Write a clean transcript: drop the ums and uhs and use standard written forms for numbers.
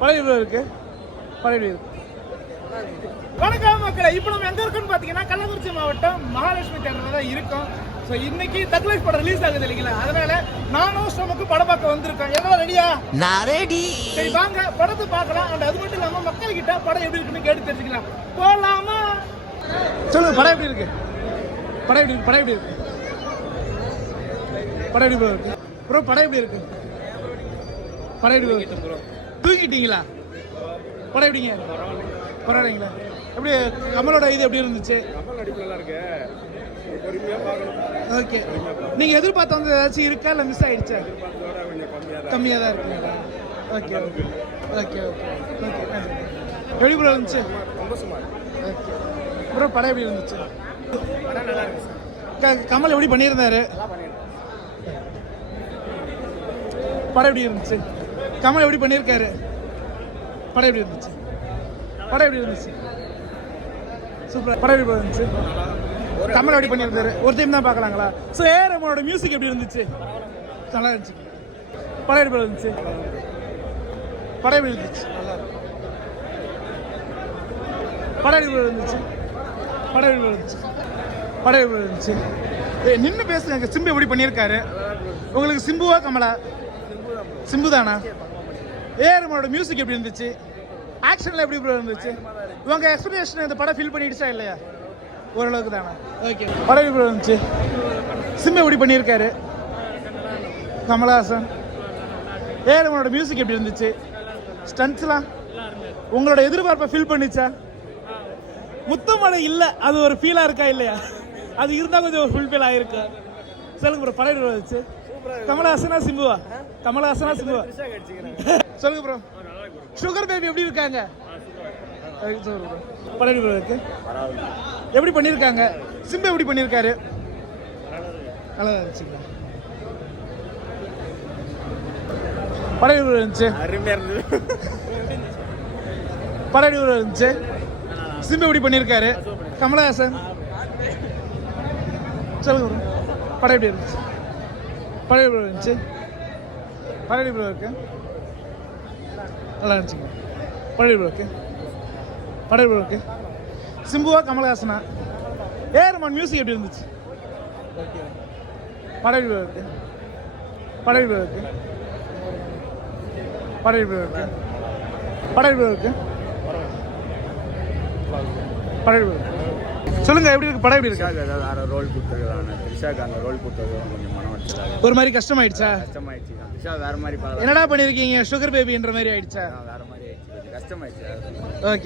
பழைய எப்படி இருக்கு? பழைய எப்படி இருக்கு? வணக்கம் மக்களை, இப்போ நம்ம எங்க இருக்கோம்னு பாத்தீங்கன்னா கள்ளக்குறிச்சி மாவட்டம் மகாலட்சுமி தேட்டர்ல தான் இருக்கோம். ஸோ இன்னைக்கு தக் லைஃப் படம் ரிலீஸ் ஆகுது இல்லைங்களா, அதனால நானும் ஸ்ரமக்கு படம் பார்க்க வந்திருக்கோம். எல்லாம் ரெடியா? நான் ரெடி. சரி வாங்க படத்தை பார்க்கலாம். அண்ட் அது மட்டும் இல்லாம மக்கள் கிட்ட படம் எப்படி இருக்குன்னு கேட்டு தெரிஞ்சுக்கலாம். போலாமா? சொல்லுங்க, படம் எப்படி இருக்கு? படம் எப்படி இருக்கு? படம் எப்படி இருக்கு? படம் எப்படி இருக்கு ப்ரோ? படம் எப்படி இருக்கு? படம் எப்படி இருக்கு? தூங்கிட்டீங்களா? படம் எப்படிங்க? பரவாயில்லைங்களா? எப்படி கமலோட இது எப்படி இருந்துச்சு? ஓகே, நீங்க எதிர்பார்த்த வந்து ஏதாச்சும் இருக்கா இல்லை மிஸ் ஆயிடுச்சா? கம்மியாக தான் இருக்குங்களா? Okay okay okay okay okay. எப்படி ப்ரோ இருந்துச்சு? ஓகே ப்ரோ, படம் எப்படி இருந்துச்சு? கமல் எப்படி பண்ணியிருந்தாரு? படம் எப்படி இருந்துச்சு? கமல் எப்படி பண்ணியிருக்காரு? படம் எப்படி இருந்துச்சு? படம் எப்படி இருந்துச்சு? சூப்பர். படம் எப்படி இருந்துச்சு? கமல் எப்படி பண்ணியிருந்தாரு? ஒரு டைம் தான் பார்க்கலாங்களா? ஸோ ஏஆர் ரஹ்மானோட மியூசிக் எப்படி இருந்துச்சு? நல்லா இருந்துச்சு. படம் எப்படி இருந்துச்சு? படம் எப்படி இருந்துச்சு? நல்லா இருக்கு. படம் எப்படி இருந்துச்சு? படம் எப்படி இருந்துச்சு? படம் எப்படி இருந்துச்சு? நின்று பேசுங்க. சிம்பு எப்படி பண்ணியிருக்காரு? உங்களுக்கு சிம்புவா கமலா? சிம்பு தானா? ஏஆர் ரஹ்மானோட மியூசிக் எப்படி இருந்துச்சு? ஆக்ஷன்ல எப்படி இருந்துச்சு? உங்க எக்ஸ்பெக்டேஷன் இந்த படம் ஃபீல் பண்ணிடுச்சா இல்லையா? ஓரளவுக்கு தானே. ஓகே, படம் எப்படி இருந்துச்சு? சிம்பு எப்படி பண்ணியிருக்காரு? கமலஹாசன். ஏஆர் ரஹ்மானோட மியூசிக் எப்படி இருந்துச்சு? ஸ்டன்ட்ஸ்லாம் உங்களோட எதிர்பார்ப்பை ஃபீல் பண்ணிச்சா? முத்தமலை இல்லை, அது ஒரு ஃபீலாக இருக்கா இல்லையா? அது இருந்தால் கொஞ்சம் ஒரு ஃபுல்ஃபில் ஆகிருக்கு. சொல்லுங்க ப்ரோ, படம் எப்படி இருந்துச்சு? கமலஹாசனா சிம்புவா? கமலஹாசனா சிம்புவா? சொல்லுங்க ப்ரோ. சுகர் பேபி எப்படி இருக்காங்க? படம் எப்படி இருக்கு? எப்படி பண்ணியிருக்காங்க? சிம்பு எப்படி பண்ணியிருக்காரு? நல்லா இருந்துச்சுங்களா? படம் எப்படி இருந்துச்சு? படம் எப்படி இருந்துச்சு? சிம்பு எப்படி பண்ணியிருக்காரு? கமலஹாசன். சொல்லுங்க ப்ரோ, படம் எப்படி இருந்துச்சு? படம் எப்படி இருந்துச்சு? படம் எப்படி இருக்கு? நல்லா இருந்துச்சுங்க. படம் எப்படி இருக்கு? படம் எப்படி இருக்கு? சிம்புவா கமலஹாசனா? ஏஆர் ரஹ்மான் மியூசிக் எப்படி இருந்துச்சு? ஓகே. படம் எப்படி இருக்கு? படம் எப்படி இருக்கு? படம் எப்படி இருக்கு? படம் எப்படி இருக்கு? படம் எப்படி இருக்கு? சொல்லுங்க, எப்படி இருக்கு? படம் எப்படி இருக்கு? ரோல் கொடுத்துருக்காங்க. த்ரிஷாக்கு அந்த ரோல் கொடுத்தது கொஞ்சம் மனம் வச்சுட்டாங்க. ஒரு மாதிரி கஷ்டமாயிடுச்சா? கஷ்டமாயிடுச்சு. த்ரிஷா வேற மாதிரி என்னடா பண்ணிருக்கீங்க? சுகர் பேபின்ற மாதிரி ஆயிடுச்சா? வேற மாதிரி ஆயிடுச்சு. கஷ்டமாயிடுச்சு. ஓகே.